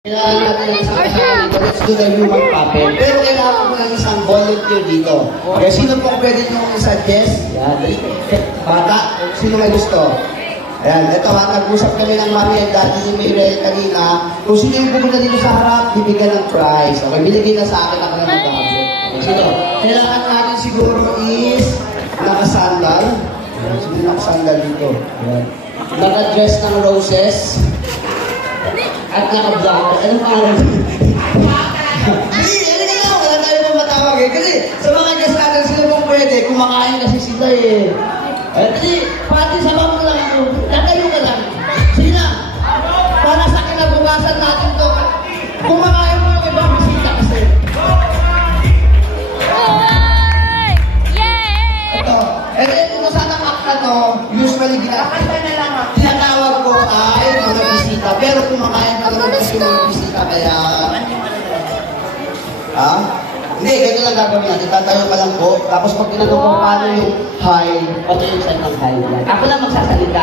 Kailangan natin ng isang kasama dito. Let's do the human puppet. Pero kailangan mo ng isang volunteer dito. Kaya sino pong pwede nyo i-suggest? Yan. Bata, sino may gusto? Ayan, ito ha, nag-usap kami ng mami and daddy ni Mayrel kanina. Kung sino yung pupunta dito sa harap, bibigyan ng prize. Okay, binigay na sa akin ako ng mag-abot. Sino? Kailangan natin siguro is nakasandal. Sino nakasandal dito? Ayan. Naka-dress ng roses. At naka-black. Anong pangalan? Hindi, ano ka lang. Wala tayo pong matawag eh. Kasi sa mga guest natin, sila pong pwede. Kumakain kasi sila eh. Kasi, pati sa bang mo lang ako. Tatayo ka lang. Sige na. Para sa kinabukasan natin to. Kumakain mo yung ibang bisita kasi. Ito. Ito sa ng act na to, usually tinatawag ko ay mga bisita. Pero kumakain pa naman kasi mga bisita. Kaya... Ha? Hindi, ganito lang gagawin natin. Tatayo ka lang po. Tapos pag tinanong ko paano yung hi, pati yung side ng hi. Ako lang magsasalita.